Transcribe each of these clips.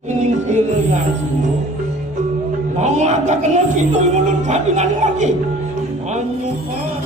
Ini kelelasmu. Nama agak kena situ mulut hati nani lagi. Anu pak.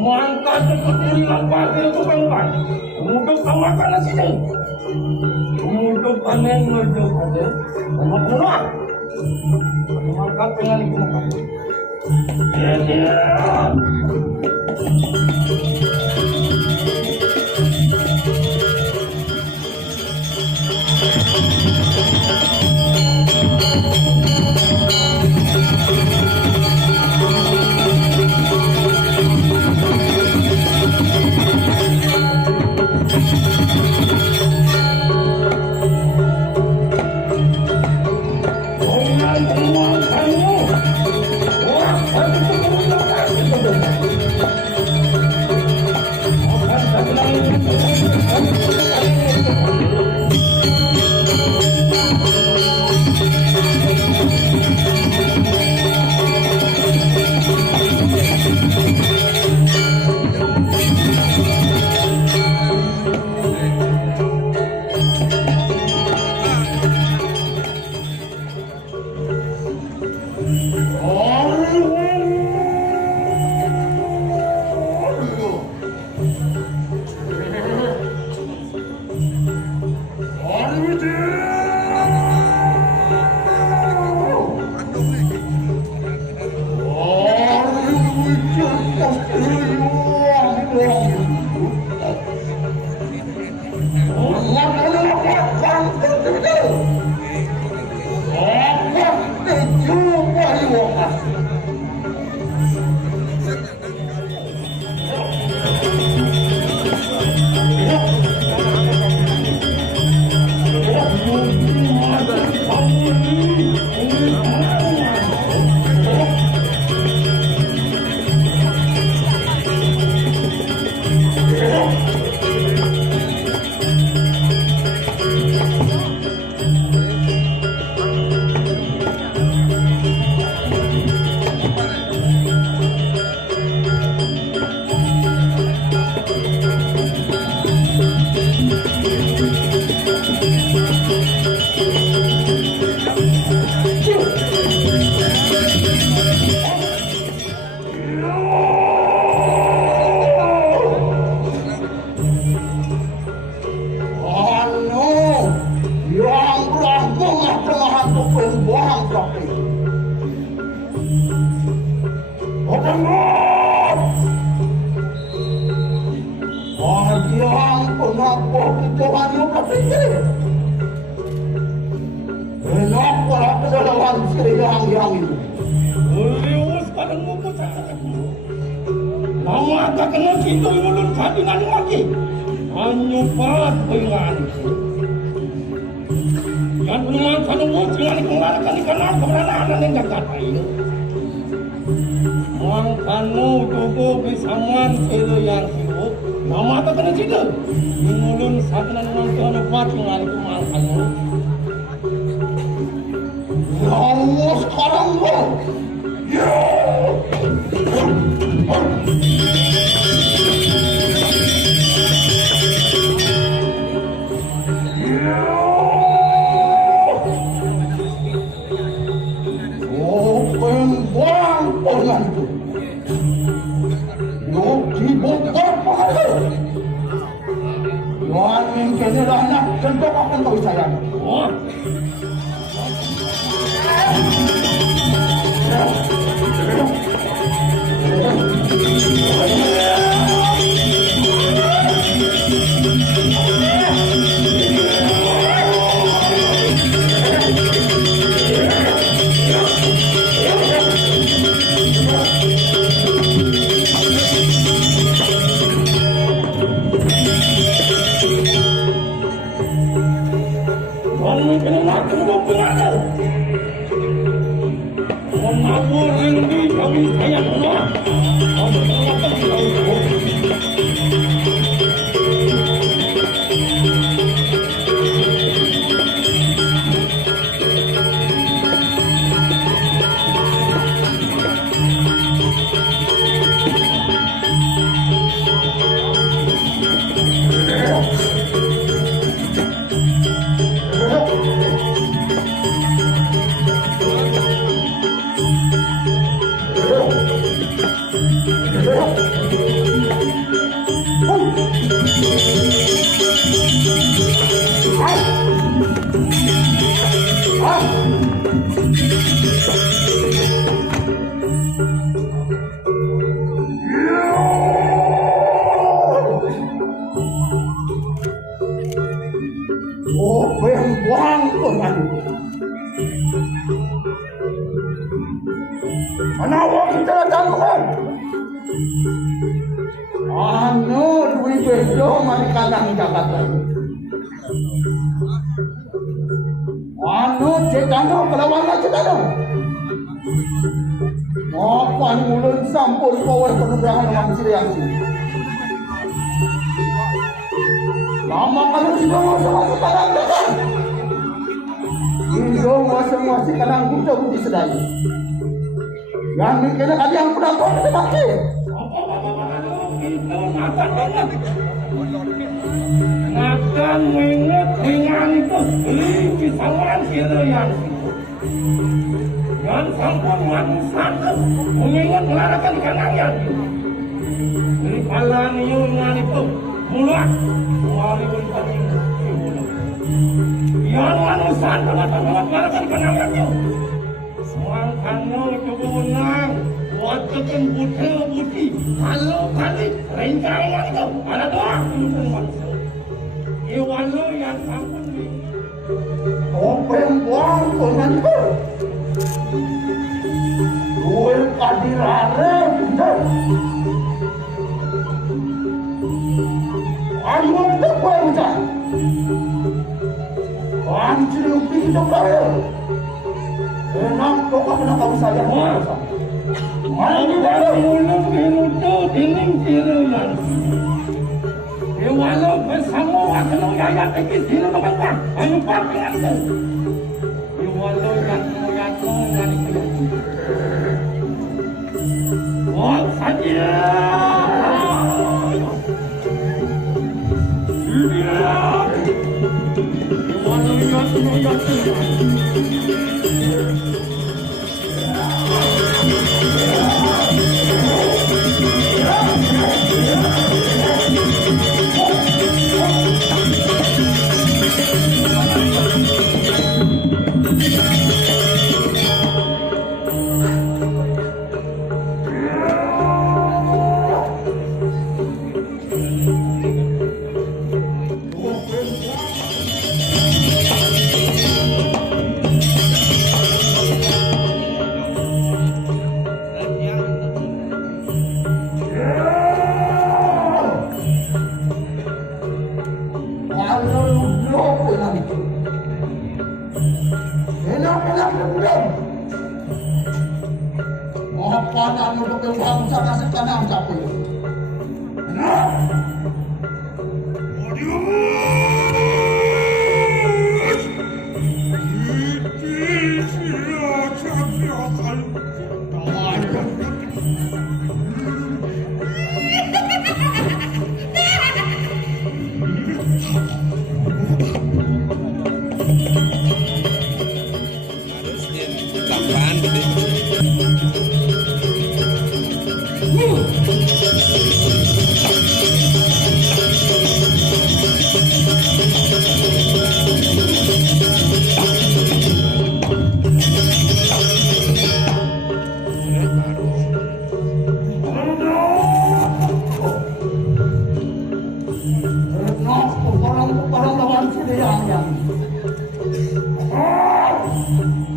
Mantap seperti lambat itu bangkai. Untuk makan sini. Untuk panen menuju pada anak buah. Mantap dengan itu makan. Ya. Ito kanyo kapitili. Enak pala kedalawan sirihang-yang itu. Ulius kadang mo po sa kakatmo. Lama ka kena sintoy mulun sabi nga lumaki. Anyo pa ko yung ano. Yan po naman sa lungkot sila ni kung lalakan ni kanar kamaranahan ng gagata iyo. Muang kanu tugo bisaman sila yang siyo. Lama ka kena sila. Mulun sabi na naman sa lupat yung ano kumang kanu. Lama sekarang mo. Contoh akan kau sayang. Manawa kita tangkap. Ano, duwi bedo manikanang Jakarta. Ano, cetano kelawana cetano. Apa anu ulun sampun kawan penugasan orang Siriang sini. Lama kalau sudah masuk tanah dekat. Indo masing-masing kanang buta budi sedaya. Yang mungkin ada yang pernah tahu kita pakai. Makan mengingat dengan itu di sawan Siriang. Yang sampun manusia mengingat melarakan ikan ayam. Dari palan dengan itu mulai waliun tadi. Yang manusia telah melarakan ikan ayamnya. Semang kanu kebenar wajibkan putih kalau kali rencangan itu ada doa untuk manusia. Iwalu yang sampun di. Apa yang buang dengan itu? Duel kadirare betul. Ayo kita buat betul. Anjir upi kita kaya. Enam pokok kena kau saya. Mana kita mulung minuto dinding tirulan. Iwalu bersama waktu yang tekis dulu teman-teman. Ayo pakai itu. Iwalu yang dengan itu. Oh saja. nanti. Enak-enak kemudian. Apa tak mau berkembang sama sekarang capek? Enak.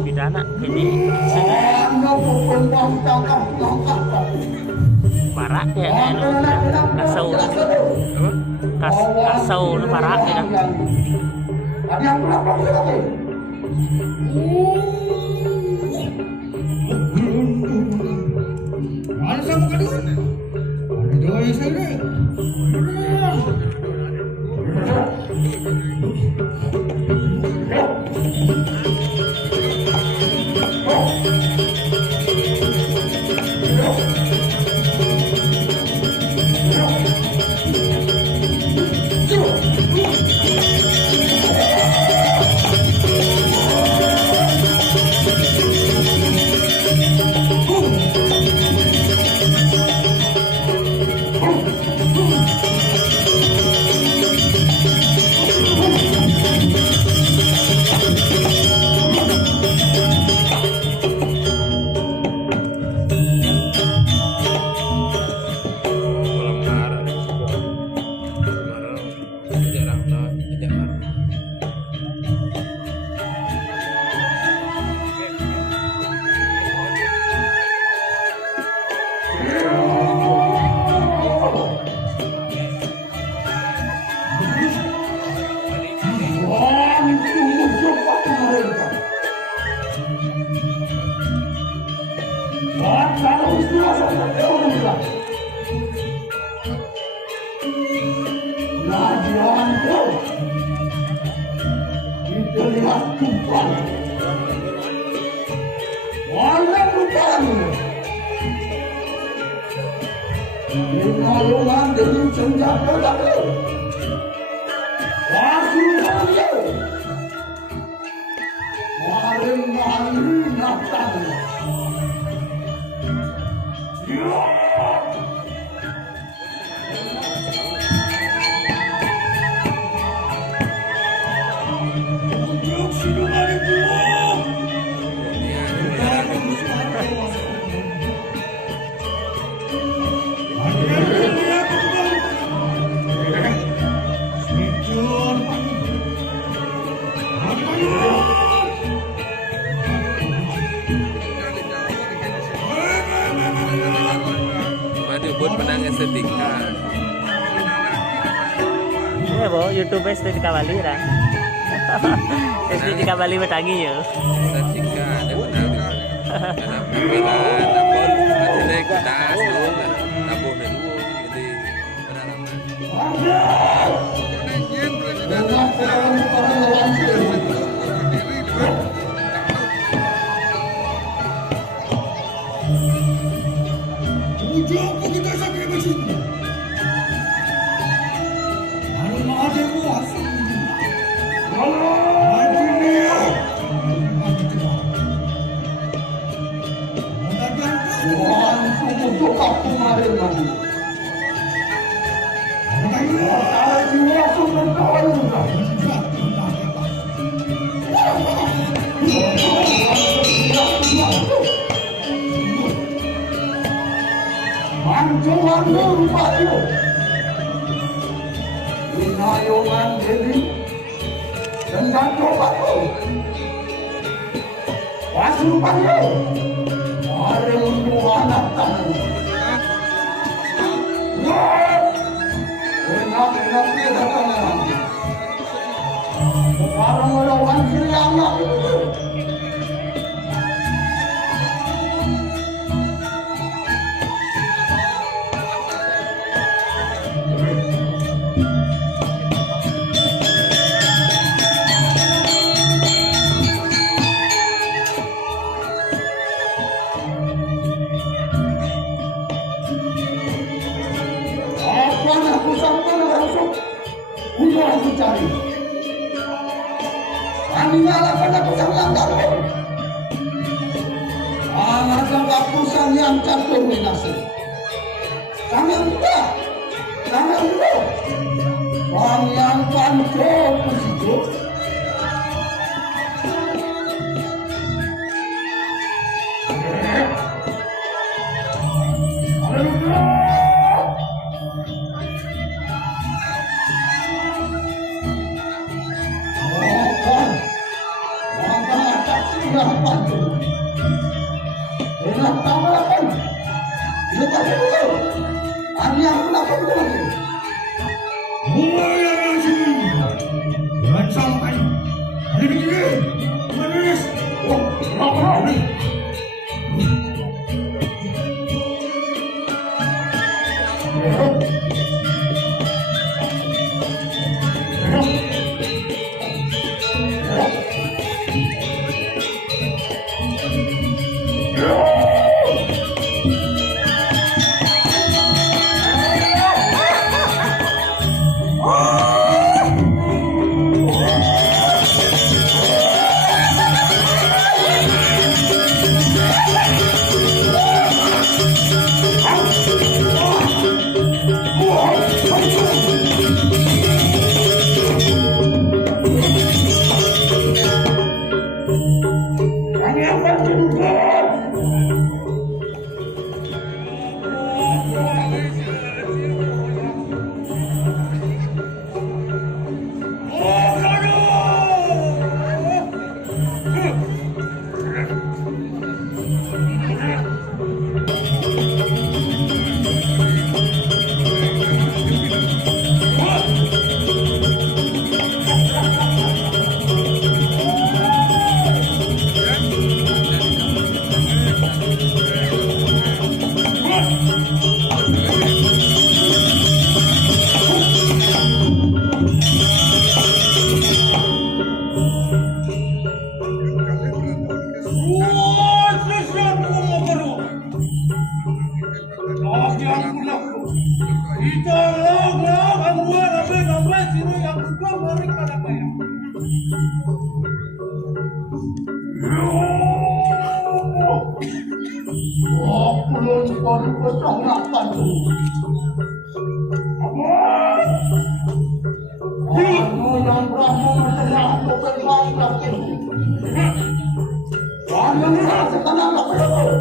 Pidana ini parak ya kasau kasau nu parak ya buat menang estetika. Ya bo, YouTube di Kabali lah. Di Kabali bertangi ya. Estetika ada menang. Ada pembelaan, napol, ada kedas, nabuh dan jadi pengalaman. Inayoman Dewi dengan cobaku pasukanmu ada untuk anak kamu enak-enak dia datang Sekarang melawan Sri Anak itu. Apa yang aku sampaikan langsung untuk aku cari. Kami nyalakan aku sang yang darah. Anak aku sang yang jatuh minasih. Jangan lupa, jangan lupa. Yang panjang begitu. Mulai dari sini, jangan sampai hari ini menulis. Apa ini? Jangan